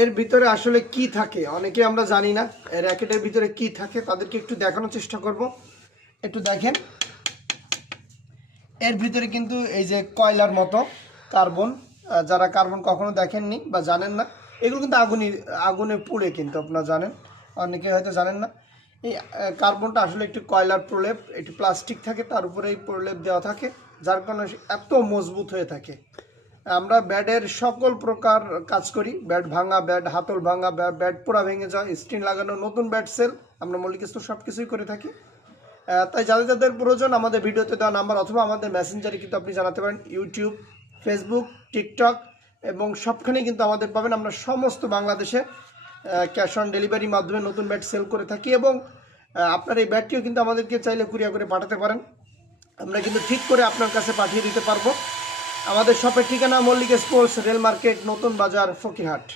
এর ভিতরে আসলে কি থাকে? অনেকে আমরা জানি না। র্যাকেটের ভিতরে কি থাকে? তাদেরকে একটু দেখানোর চেষ্টা করব। একটু দেখেন। এর ভিতরে কিন্তু এই যে কয়লার মতো কার্বন যারা কার্বন কখনো দেখেননি বা জানেন না, এগুলো কিন্তু আগুনি, আগুনে পুড়ে কিন্তু আপনারা জানেন। অনেকে হয়তো জানেন না। এই কার্বনটা আসলে একটু কয়লার প্রলেপ, একটু প্লাস্টিক থাকে, তার উপরে এই প্রলেপ দেওয়া থাকে, যার কারণে এত মজবুত হয়ে থাকে। আমরা ব্যাডের সকল প্রকার কাজ করি। ব্যাট ভাঙা ব্যাট হাতল ভাঙা ব্যাট পুরা ভেঙে যাওয়া স্ক্রিন লাগানো, নতুন ব্যাট সেল, আমরা মল্লিক তো সব কিছুই করে থাকি। তাই যাদের যাদের প্রয়োজন আমাদের ভিডিওতে দেওয়া নাম্বার অথবা আমাদের মেসেঞ্জারে কিন্তু আপনি জানাতে পারেন। ইউটিউব, ফেসবুক, টিকটক এবং সবখানেই কিন্তু আমাদের পাবেন। আমরা সমস্ত বাংলাদেশে ক্যাশ অন ডেলিভারির মাধ্যমে নতুন ব্যাট সেল করে থাকি এবং আপনার এই ব্যাটটিও কিন্তু আমাদেরকে চাইলে কুরিয়া করে পাঠাতে পারেন। আমরা কিন্তু ঠিক করে আপনার কাছে পাঠিয়ে দিতে পারব। আমাদের শপের ঠিকানা মল্লিক স্পোর্টস রেল মার্কেট নতুন বাজার ফকিরহাট।